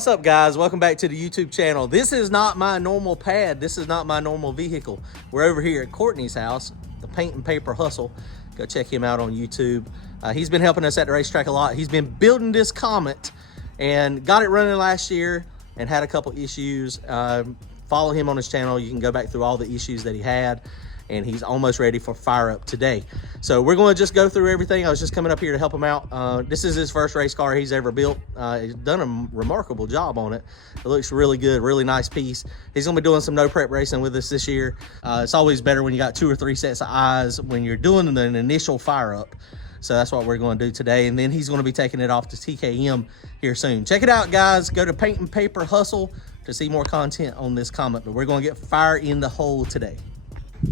What's up, guys? Welcome back to the YouTube channel. This is not my normal pad. This is not my normal vehicle. We're over here at Courtney's house, the Paint and Paper Hustle. Go check him out on YouTube. He's been helping us at the racetrack a lot. He's been building this Comet and got it running last year and had a couple issues. Follow him on his channel. You can go back through all the issues that he had, and he's almost ready for fire up today. So we're going to just go through everything. I was just coming up here to help him out. This is his first race car he's ever built. He's done a remarkable job on it. It looks really good, really nice piece. He's going to be doing some no prep racing with us this year. It's always better when you got 2 or 3 sets of eyes when you're doing an initial fire up. So that's what we're going to do today. And then he's going to be taking it off to TKM here soon. Check it out, guys. Go to Paint and Paper Hustle to see more content on this Comet. But we're going to get fire in the hole today.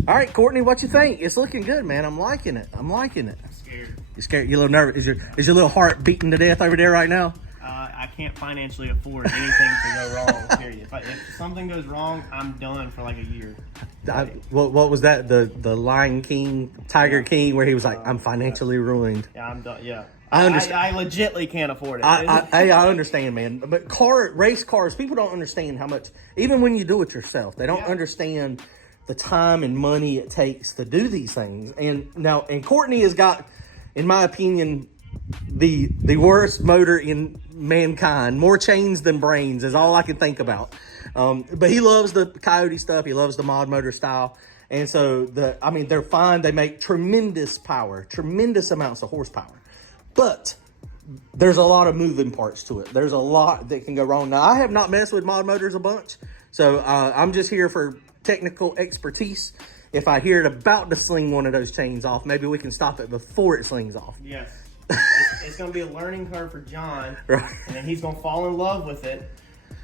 All right, Courtney, what you think? It's looking good, man. I'm liking it. I'm liking it. I'm scared. You're scared? You're a little nervous. Is your little heart beating to death over there right now? I can't financially afford anything to go wrong, period. If something goes wrong, I'm done for like a year. What was that? The Lion King, Tiger King, where he was like, I'm financially ruined. Yeah, I'm done. Yeah. I understand. I legitly can't afford it. I understand, man. But race cars, people don't understand how much, even when you do it yourself, they don't understand the time and money it takes to do these things. And Courtney has got, in my opinion, the worst motor in mankind. More chains than brains is all I can think about. But he loves the Coyote stuff. He loves the mod motor style. And so they're fine. They make tremendous power, tremendous amounts of horsepower. But there's a lot of moving parts to it. There's a lot that can go wrong. Now, I have not messed with mod motors a bunch. So I'm just here for technical expertise. If I hear it about to sling one of those chains off, maybe we can stop it before it slings off. Yes. It's going to be a learning curve for John. Right. And then he's going to fall in love with it.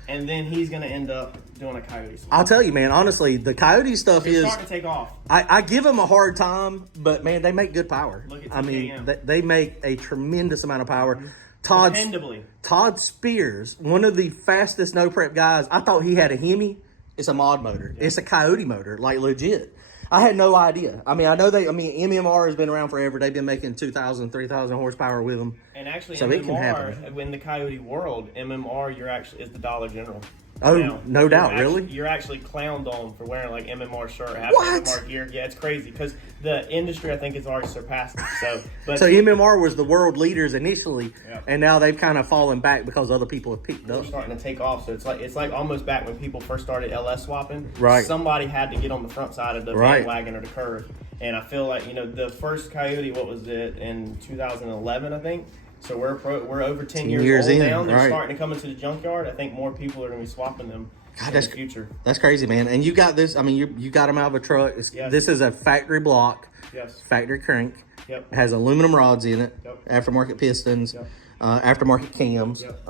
And then he's going to end up doing a Coyote swing. I'll tell you, man, honestly, the Coyote stuff It's starting to take off. I give them a hard time, but man, they make good power. Look at TKM. I mean, they make a tremendous amount of power. Todd Spears, one of the fastest no prep guys, I thought he had a Hemi. It's a mod motor. Yeah. It's a Coyote motor, like legit. I had no idea. I mean, MMR has been around forever. They've been making 2,000, 3,000 horsepower with them. And actually, so MMR, in the Coyote world, MMR, is the Dollar General. Oh, now, no doubt, really? You're actually clowned on for wearing like MMR shirt, having what? MMR gear. Yeah, it's crazy because the industry, I think, has already surpassed it. So MMR was the world leaders initially, and now they've kind of fallen back because other people have picked up. They're starting to take off. So it's like almost back when people first started LS swapping. Right. Somebody had to get on the front side of the bandwagon or the curve, and I feel like the first Coyote, what was it in 2011, I think. So we're over 10 years old now. They're starting to come into the junkyard. I think more people are going to be swapping them in the future. That's crazy, man. And you got this. I mean, you got them out of a truck. This is a factory block. Yes. Factory crank. Yep. It has aluminum rods in it. Yep. Aftermarket pistons. Yep. Aftermarket cams. Yep.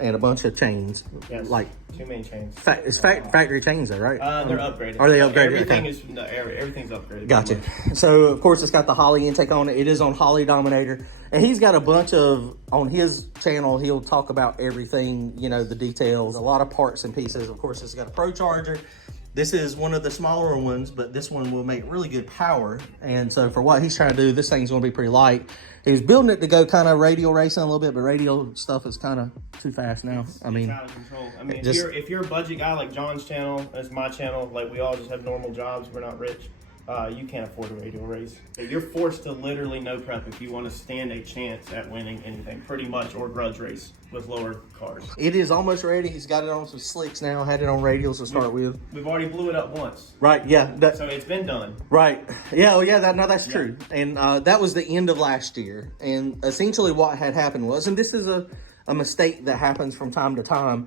And a bunch of chains. Yes. Like too many chains. It's factory chains, though, right? They're upgraded. Are they upgraded? Everything's upgraded. Gotcha. So of course it's got the Holley intake on it. It is on Holley Dominator, and he's got a bunch of, on his channel, he'll talk about everything, the details, a lot of parts and pieces. Of course, it's got a Procharger. This is one of the smaller ones, but this one will make really good power. And so for what he's trying to do, this thing's going to be pretty light. He was building it to go kind of radial racing a little bit, but radial stuff is kind of too fast now. It's out of control. I mean, if you're a budget guy like John's channel, that's my channel, like we all just have normal jobs, we're not rich. You can't afford a radial race. You're forced to literally no prep if you want to stand a chance at winning anything, pretty much, or grudge race with lower cars. It is almost ready. He's got it on some slicks now. Had it on radials to start with. We've already blew it up once. Right. Yeah. So it's been done. Right. Yeah. Well, yeah. That's true. And that was the end of last year. And essentially, what had happened was, and this is a mistake that happens from time to time.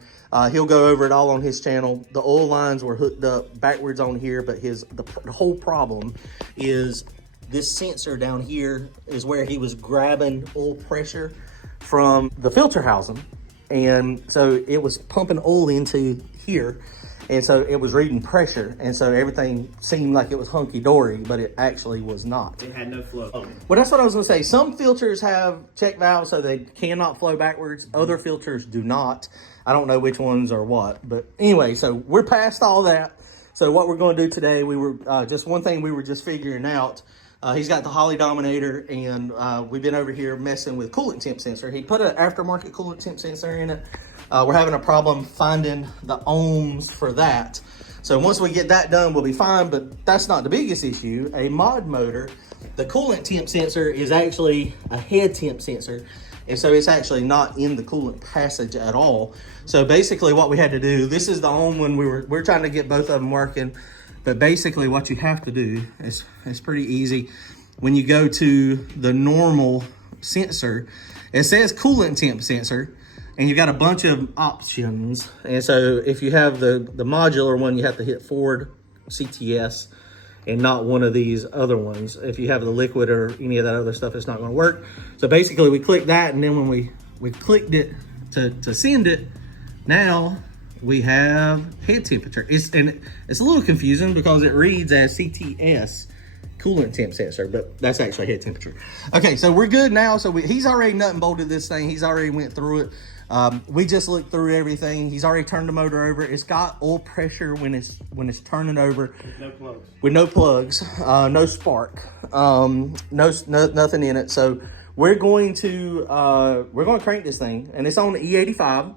He'll go over it all on his channel. The oil lines were hooked up backwards on here, but the whole problem is this sensor down here is where he was grabbing oil pressure from the filter housing. And so it was pumping oil into here. And so it was reading pressure. And so everything seemed like it was hunky-dory, but it actually was not. It had no flow. Well, that's what I was going to say. Some filters have check valves so they cannot flow backwards. Other filters do not. I don't know which ones are what. But anyway, so we're past all that. So what we're going to do today, we were just figuring out. He's got the Holley Dominator, and we've been over here messing with coolant temp sensor. He put an aftermarket coolant temp sensor in it. We're having a problem finding the ohms for that. So once we get that done, we'll be fine, but that's not the biggest issue. A mod motor, the coolant temp sensor is actually a head temp sensor. And so it's actually not in the coolant passage at all. So basically what we had to do, this is the ohm one, we're trying to get both of them working. But basically what you have to do is, it's pretty easy. When you go to the normal sensor, it says coolant temp sensor, and you got a bunch of options. And so if you have the modular one, you have to hit forward CTS and not one of these other ones. If you have the liquid or any of that other stuff, it's not gonna work. So basically we click that, and then when we clicked it to send it, now we have head temperature. It's a little confusing because it reads as CTS, coolant temp sensor, but that's actually head temperature. Okay, so we're good now. So he's already nut and bolted this thing. He's already went through it. We just looked through everything. He's already turned the motor over. It's got oil pressure when it's turning over. With no plugs, no spark, nothing in it. So we're going to crank this thing, and it's on the E85.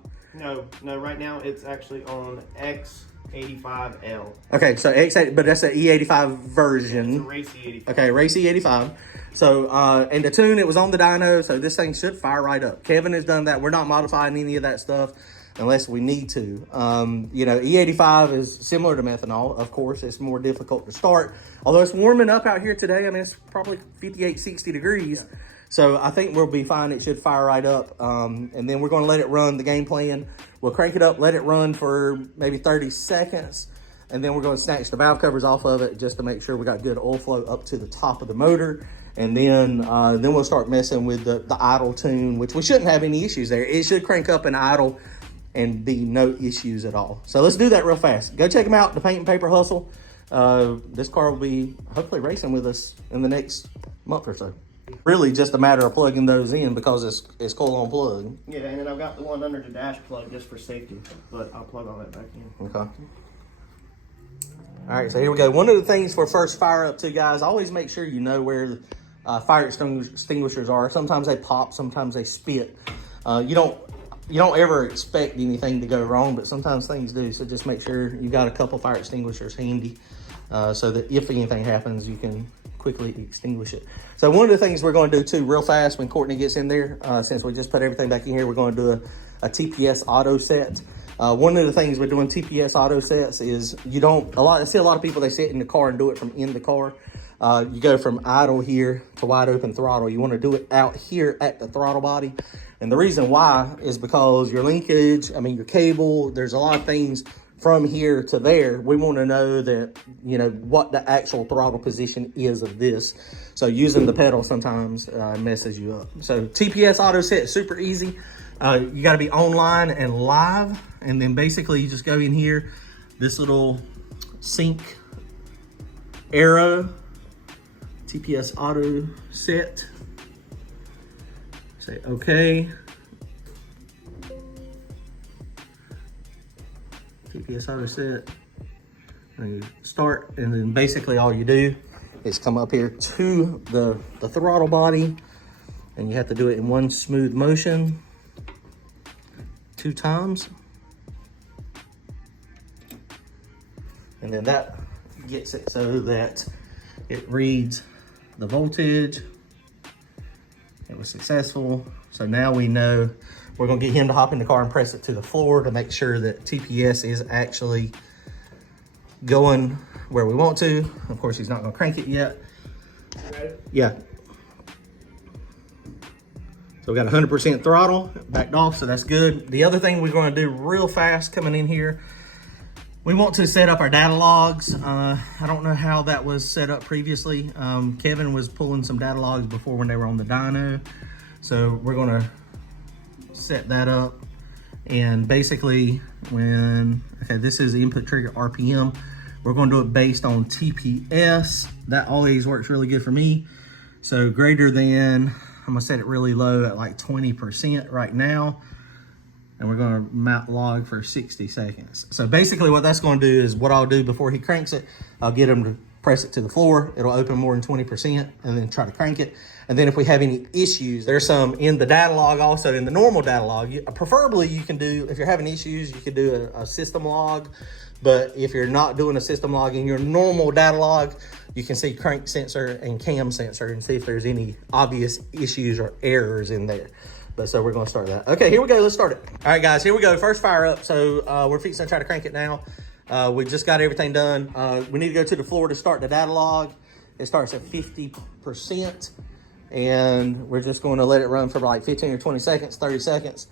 No, right now it's actually on X85L. Okay, so X8, but that's an E85 version. It's a race E85. Okay, race E85. So, and the tune, it was on the dyno, so this thing should fire right up. Kevin has done that. We're not modifying any of that stuff unless we need to. You know, E85 is similar to methanol. Of course, it's more difficult to start. Although it's warming up out here today. I mean, it's probably 58, 60 degrees. Yeah. So I think we'll be fine. It should fire right up. And then we're going to let it run the game plan. We'll crank it up, let it run for maybe 30 seconds. And then we're going to snatch the valve covers off of it just to make sure we got good oil flow up to the top of the motor. And then we'll start messing with the idle tune, which we shouldn't have any issues there. It should crank up and idle and be no issues at all. So let's do that real fast. Go check them out, the Paint and Paper Hustle. This car will be hopefully racing with us in the next month or so. Really just a matter of plugging those in because it's coil on plug. Yeah, and then I've got the one under the dash plug just for safety, but I'll plug all that back in. Okay. All right, so here we go. One of the things for first fire up too, guys, always make sure you know where the fire extinguishers are. Sometimes they pop, sometimes they spit. You don't ever expect anything to go wrong, but sometimes things do. So just make sure you got a couple fire extinguishers handy so that if anything happens, you can quickly extinguish it. So one of the things we're going to do too real fast when Courtney gets in there, since we just put everything back in here, we're going to do a TPS auto set. One of the things we're doing TPS auto sets is I see a lot of people, they sit in the car and do it from in the car. You go from idle here to wide open throttle. You want to do it out here at the throttle body. And the reason why is because your linkage, your cable, there's a lot of things from here to there. We want to know that, what the actual throttle position is of this. So using the pedal sometimes messes you up. So TPS auto set, super easy. You got to be online and live. And then basically you just go in here, this little sync arrow, TPS auto set. Say okay. TPS auto set. And you start, and then basically all you do is come up here to the throttle body, and you have to do it in one smooth motion 2 times. And then that gets it so that it reads the voltage. It was successful. So now we know we're gonna get him to hop in the car and press it to the floor to make sure that TPS is actually going where we want to. Of course, he's not gonna crank it yet. Ready? Yeah. So we got 100% throttle backed off, so that's good. The other thing we're gonna do real fast coming in here, we want to set up our data logs. I don't know how that was set up previously. Kevin was pulling some data logs before when they were on the dyno. So we're gonna set that up. And basically this is the input trigger RPM. We're gonna do it based on TPS. That always works really good for me. So greater than, I'm gonna set it really low at like 20% right now. And we're gonna mount log for 60 seconds. So basically what that's gonna do is what I'll do before he cranks it, I'll get him to press it to the floor. It'll open more than 20%, and then try to crank it. And then if we have any issues, there's some in the data log, also in the normal data log. Preferably you can do, if you're having issues, you could do a system log. But if you're not doing a system log in your normal data log, you can see crank sensor and cam sensor and see if there's any obvious issues or errors in there. But so we're gonna start that. Okay, here we go, let's start it. All right guys, here we go, first fire up. So we're fixing to try to crank it now. We just got everything done. We need to go to the floor to start the data log. It starts at 50%. And we're just going to let it run for like 15 or 20 seconds, 30 seconds.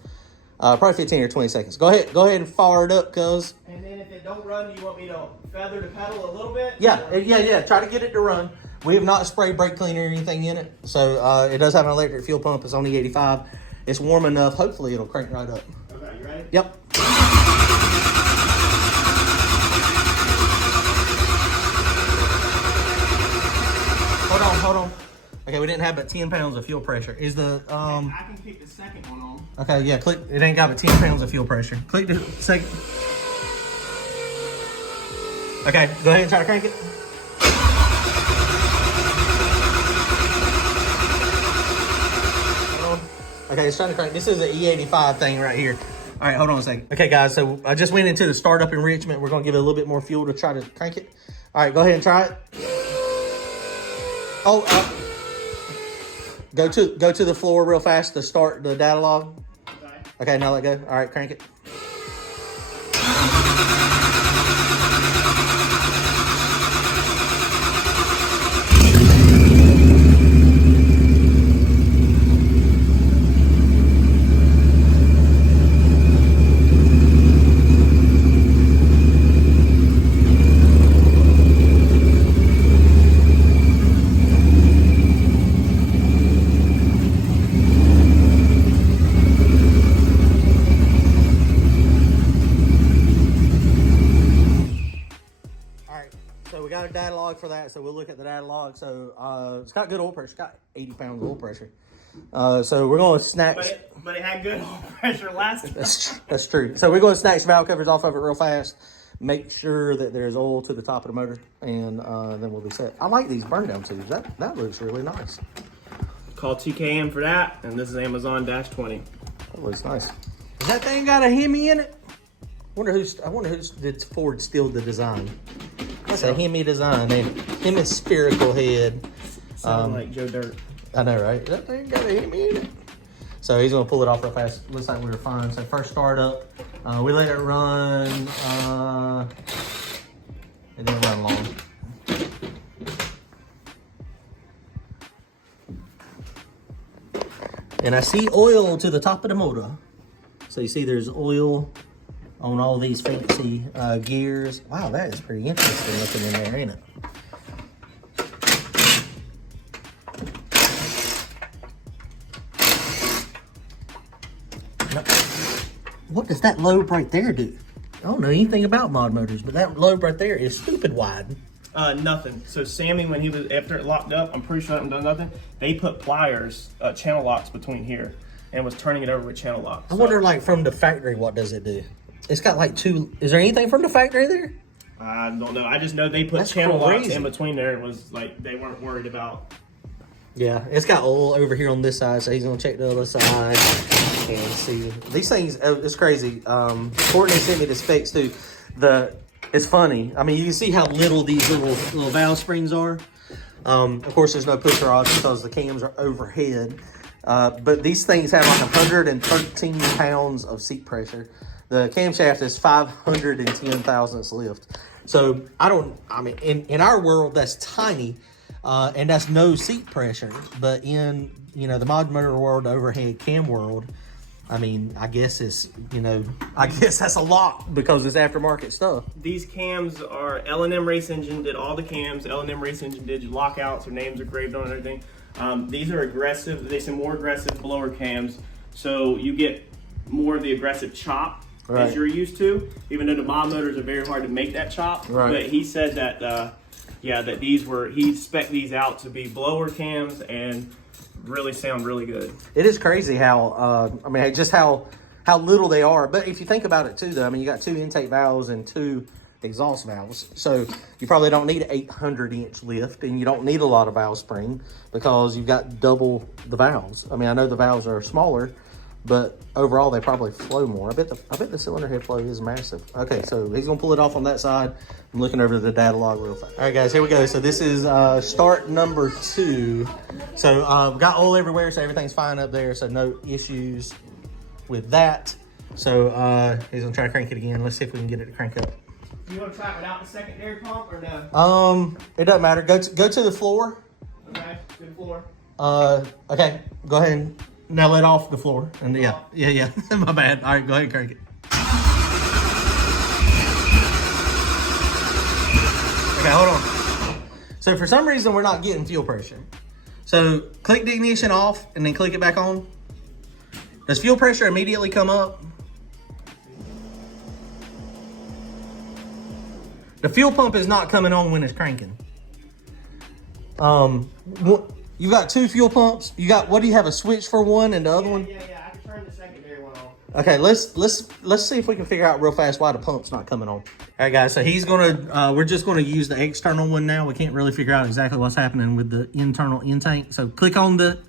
Probably 15 or 20 seconds. Go ahead and fire it up, cuz. And then if it don't run, do you want me to feather the pedal a little bit? Yeah. Try to get it to run. We have not sprayed brake cleaner or anything in it. So it does have an electric fuel pump. It's only 85. It's warm enough. Hopefully it'll crank right up. Okay, you ready? Yep. Hold on. Okay, we didn't have but 10 pounds of fuel pressure. Is the, I can keep the second one on. Okay, yeah, click, it ain't got but 10 pounds of fuel pressure. Click the second. Okay, go ahead and try to crank it. Hold on. Okay, it's trying to crank. This is an E85 thing right here. All right, hold on a second. Okay, guys, so I just went into the startup enrichment. We're gonna give it a little bit more fuel to try to crank it. All right, go ahead and try it. Oh, go to the floor real fast to start the data log. Okay, now let go. All right, crank it. So we got a data log for that, so we'll look at the data log. So it's got good oil pressure. It's got 80 pounds of oil pressure. So we're going to snatch. But it had good oil pressure last time. That's true. So we're going to snatch valve covers off of it real fast. Make sure that there's oil to the top of the motor, and then we'll be set. I like these burn down tubes. That looks really nice. Call TKM for that, and this is Amazon-20. That looks nice. Does that thing got a Hemi in it? I wonder who did Ford steal the design. That's a Hemi design, and hemispherical head. Sound like Joe Dirt. I know, right? That thing got a Hemi in it. So he's gonna pull it off real fast. Looks like we were fine. So first start up, we let it run. It didn't run long. And I see oil to the top of the motor. So you see there's oil on all these fancy gears. Wow, that is pretty interesting looking in there, ain't it? What does that lobe right there do? I don't know anything about mod motors, but that lobe right there is stupid wide. Nothing. So Sammy, when he was, after it locked up, I'm pretty sure I haven't done nothing. They put pliers, channel locks between here, and was turning it over with channel locks. I wonder, like, from the factory, what does it do? It's got like two, is there anything from the factory there? I don't know. I just know they put channel locks in between there. It was like, they weren't worried about. Yeah, it's got oil over here on this side, so he's gonna check the other side and see. These things, it's crazy. Courtney sent me the specs too. It's funny. I mean, you can see how little these little valve springs are. Of course, there's no push rods because the cams are overhead. But these things have like 113 pounds of seat pressure. The camshaft is 510 thousandths lift. So I mean, in our world, that's tiny. And that's no seat pressure, but in, the mod motor world, overhead cam world, I mean, I guess that's a lot because it's aftermarket stuff. These cams are L&M Race Engine did all the cams. L&M Race Engine did your lockouts, their names are engraved on everything. These are aggressive, they say more aggressive blower cams. So you get more of the aggressive chop as you're used to, even though the mod motors are very hard to make that chop. Right. But he said that, that he spec'd these out to be blower cams and really sound really good. It is crazy how, just how little they are. But if you think about it too, though, I mean, you got two intake valves and two exhaust valves. So you probably don't need an 800-inch lift, and you don't need a lot of valve spring because you've got double the valves. I mean, I know the valves are smaller, but overall they probably flow more. I bet the cylinder head flow is massive. Okay, so he's gonna pull it off on that side. I'm looking over the data log real fast. All right, guys, here we go. So this is start number 2. So we got oil everywhere, so everything's fine up there. So no issues with that. So he's gonna try to crank it again. Let's see if we can get it to crank up. You want to try it without the secondary pump or no? It doesn't matter. Go to the floor. Okay, to the floor. Okay, go ahead and now let off the floor. And yeah. My bad. All right, go ahead and crank it. Okay, hold on. So for some reason, we're not getting fuel pressure. So click the ignition off and then click it back on. Does fuel pressure immediately come up? The fuel pump is not coming on when it's cranking. You got 2 fuel pumps. You got, what do you have, a switch for one and the other one? Yeah, I can turn the secondary one off. Okay, let's see if we can figure out real fast why the pump's not coming on. All right, guys, so he's gonna, we're just gonna use the external one now. We can't really figure out exactly what's happening with the internal intake. So click on the,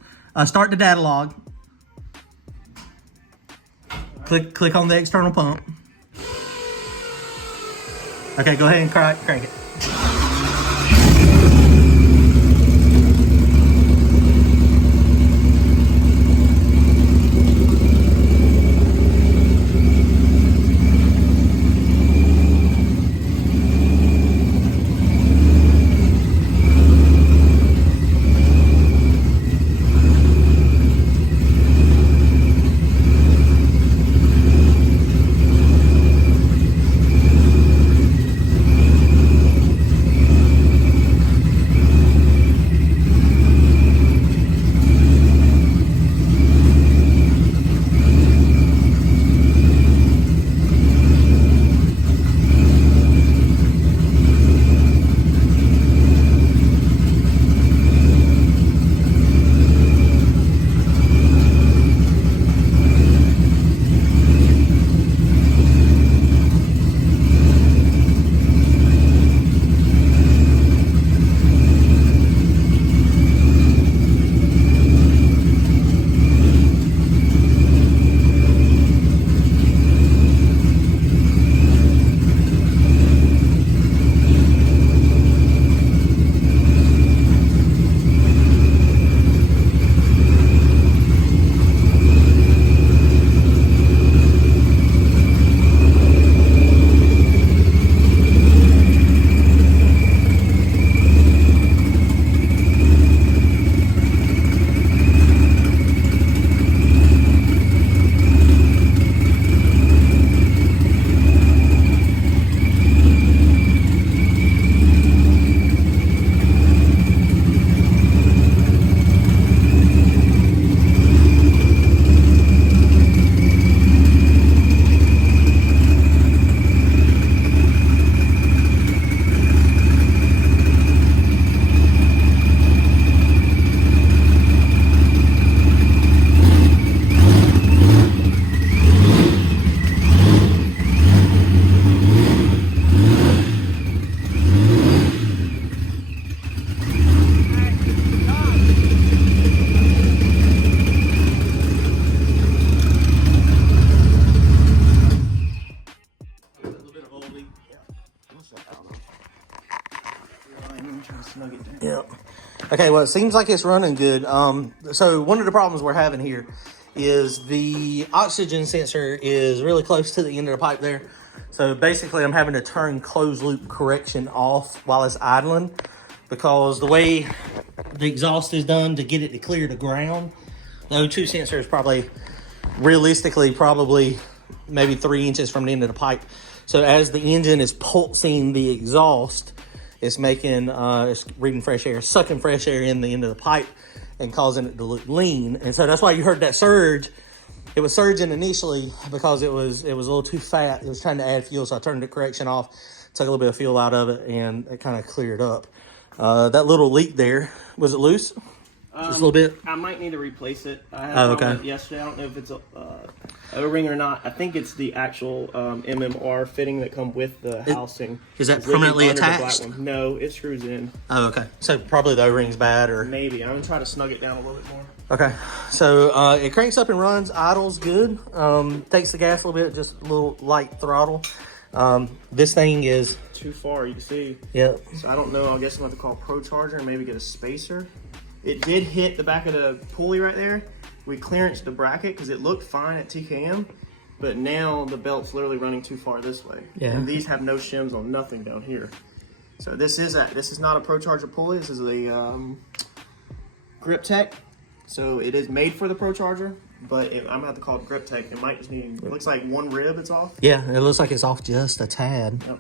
start the data log. Click on the external pump. Okay, go ahead and crank it. Yep. Okay, well, it seems like it's running good. So one of the problems we're having here is the oxygen sensor is really close to the end of the pipe there. So basically I'm having to turn closed loop correction off while it's idling, because the way the exhaust is done to get it to clear the ground, the O2 sensor is probably, realistically, probably maybe 3 inches from the end of the pipe. So as the engine is pulsing the exhaust, it's making, it's reading fresh air, sucking fresh air in the end of the pipe and causing it to look lean. And so that's why you heard that surge. It was surging initially because it was a little too fat. It was trying to add fuel, so I turned the correction off, took a little bit of fuel out of it, and it kind of cleared up. That little leak there, was it loose? Just a little bit? I might need to replace it. I had it yesterday. I don't know if it's a O-ring or not. I think it's the actual MMR fitting that come with the housing. Is that permanently attached? No, it screws in. Oh, okay. So probably the O-ring's bad, or maybe. I'm gonna try to snug it down a little bit more. Okay. So it cranks up and runs. Idle's good. Takes the gas a little bit, just a little light throttle. This thing is too far. You can see. Yep. So I don't know. I guess I'm going to call Procharged and maybe get a spacer. It did hit the back of the pulley right there. We clearanced the bracket because it looked fine at TKM, but now the belt's literally running too far this way. Yeah. And these have no shims on nothing down here. So this is not a Procharged pulley. This is a Grip Tech. So it is made for the Procharged, but I'm gonna have to call it Grip Tech. It might just need. It looks like one rib. It's off. Yeah, it looks like it's off just a tad. Yep.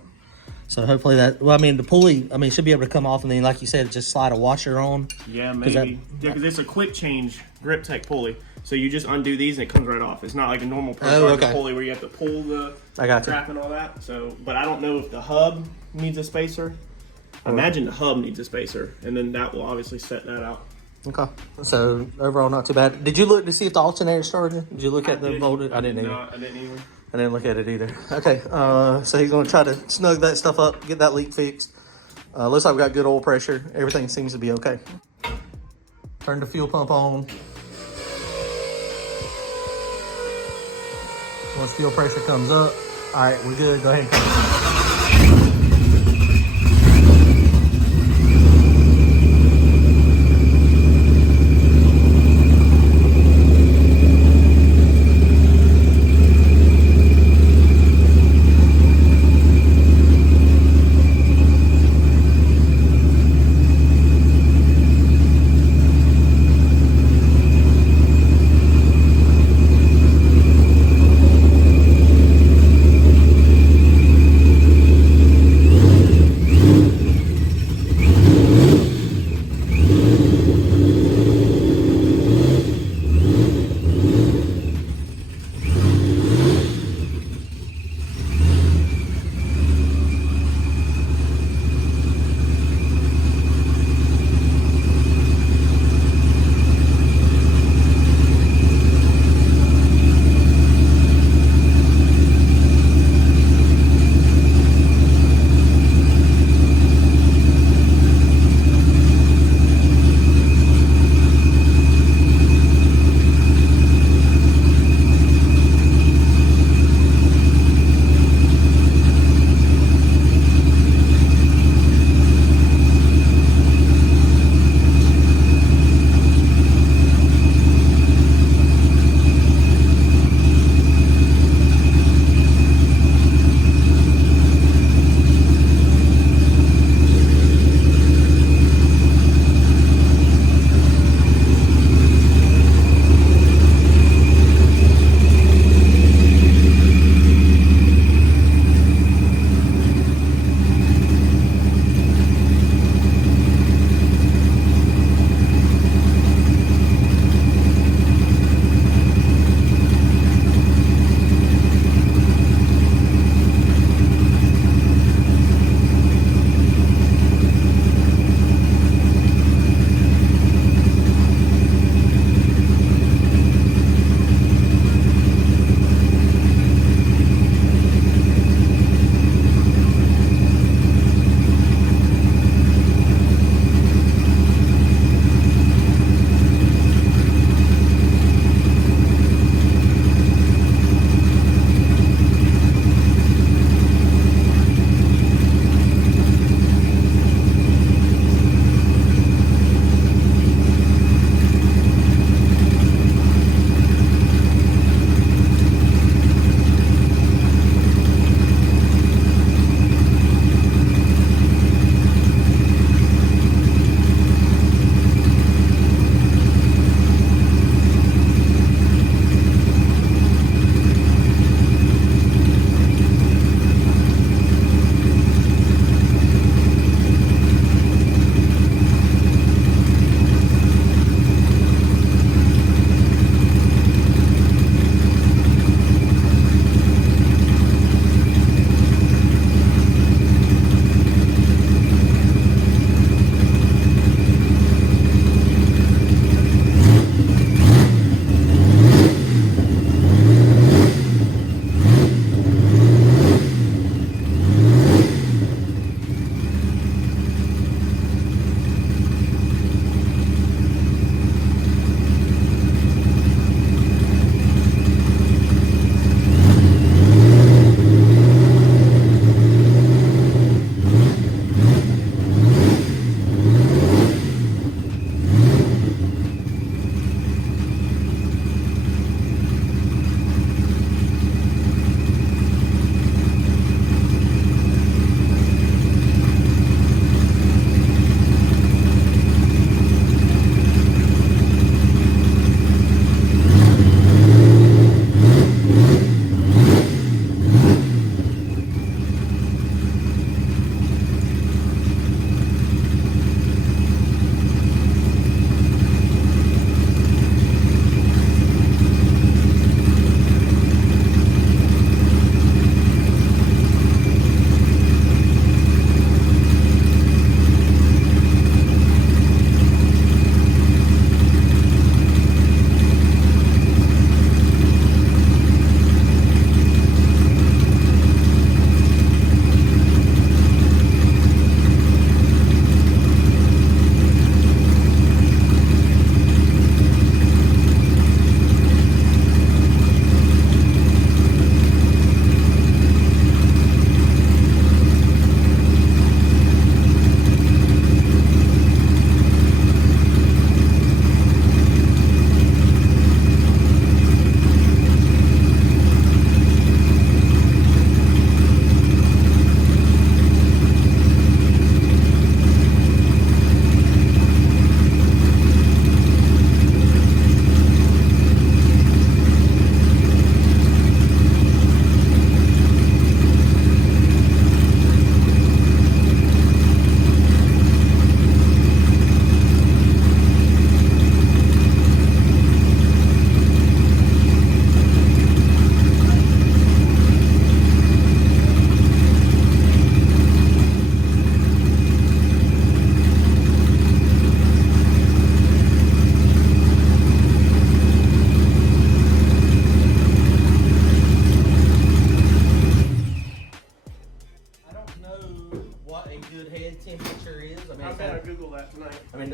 So hopefully that, well, I mean, the pulley, should be able to come off, and then, like you said, just slide a washer on. Yeah, maybe. Because it's a quick change Grip Tech pulley. So you just undo these and it comes right off. It's not like a normal Procharged pulley where you have to pull the strap and all that. So, but I don't know if the hub needs a spacer. I imagine the hub needs a spacer, and then that will obviously set that out. Okay. So overall, not too bad. Did you look to see if the alternator started? Did you look at the voltage? I didn't either. No, I didn't either. I didn't look at it either. Okay, so he's going to try to snug that stuff up, get that leak fixed. Looks like we got good oil pressure. Everything seems to be okay. Turn the fuel pump on. Once fuel pressure comes up, all right, we're good. Go ahead.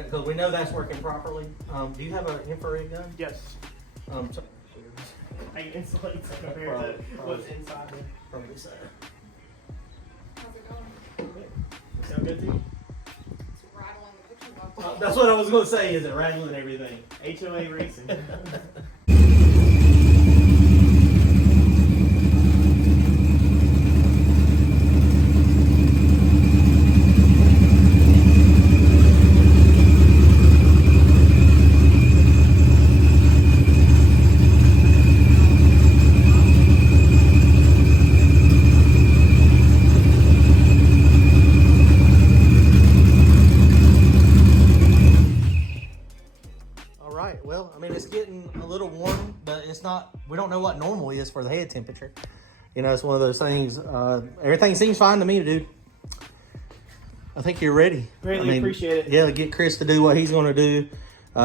because we know that's working properly. Do you have an infrared gun? Yes. So, I insulate compared to what's inside there. probably so. How's it going? Sound good to you? It's rattling the picture box. That's what I was gonna say. Is it rattling everything? HOA racing. Well, I mean, it's getting a little warm, but it's not, we don't know what normal is for the head temperature. You know, it's one of those things. Everything seems fine to me, dude. I think you're ready. Greatly appreciate it. Yeah, get Chris to do what he's going to do.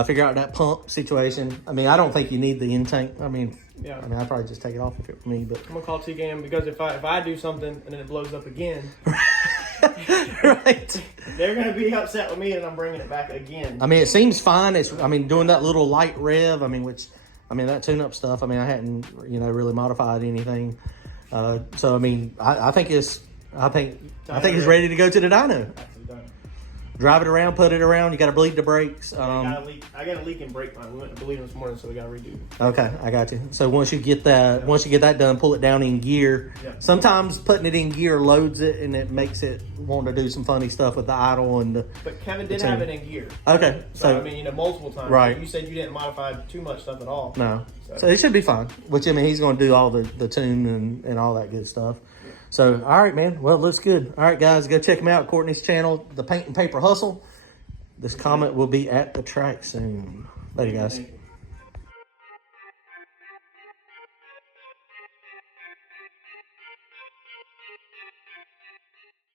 Figure out that pump situation. I mean, I don't think you need the in-tank. I mean, I'd probably just take it off if it were me. But I'm going to call T-Game because if I do something and then it blows up again, right, they're going to be upset with me and I'm bringing it back again. I mean, it seems fine. Doing that little light rev, that tune-up stuff, I hadn't, really modified anything. So, I think it's ready to go to the dyno. Drive it around, put it around. You got to bleed the brakes. I got a leak in brake line. We went to bleed them this morning, so we got to redo. Okay, I got you. So once you get that done, pull it down in gear. Yep. Sometimes putting it in gear loads it, and it makes it want to do some funny stuff with the idle and the. But Kevin did have it in gear. Okay, so multiple times. Right. You said you didn't modify too much stuff at all. No. So it should be fine. Which he's going to do all the tune and all that good stuff. So, all right, man. Well, it looks good. All right, guys, go check him out. Courtney's channel, The Paint and Paper Hustle. This comment will be at the track soon. Later, guys.